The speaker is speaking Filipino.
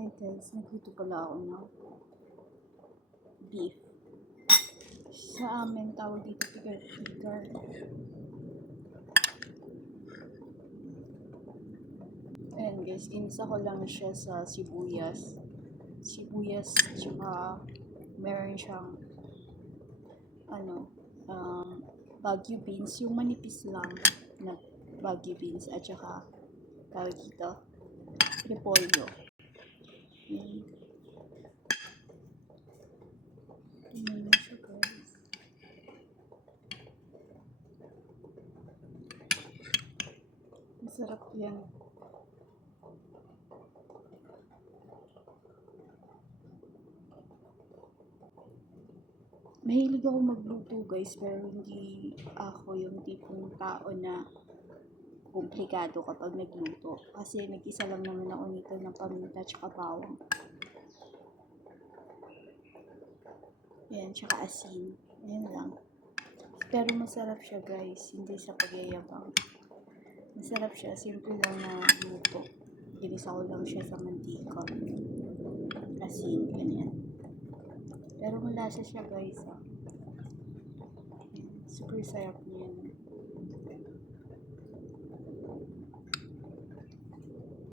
Hi guys, nagluto pala ako ng beef. Sa amin, tawag dito tigar-tigar. Ayan guys, ginisa ko lang siya sa sibuyas. Tsaka meron siyang Baguio beans, yung manipis lang na Baguio beans, at saka tawag dito repolyo. Tingnan mo siya guys. Masarap yan. Mahilig ako magluto guys, pero hindi ako yung tipong tao na komplikado kapag nagluto. Kasi nag-isa lang naman ako nito ng paminta tsaka bawang. Ayan, tsaka asin. Ayan lang. Pero masarap siya guys, hindi sa pagyayabang. Masarap siya, simple lang na luto. Ginisa ko lang siya sa mantika. Asin, ganyan. Pero malasa siya guys. Super sarap niya.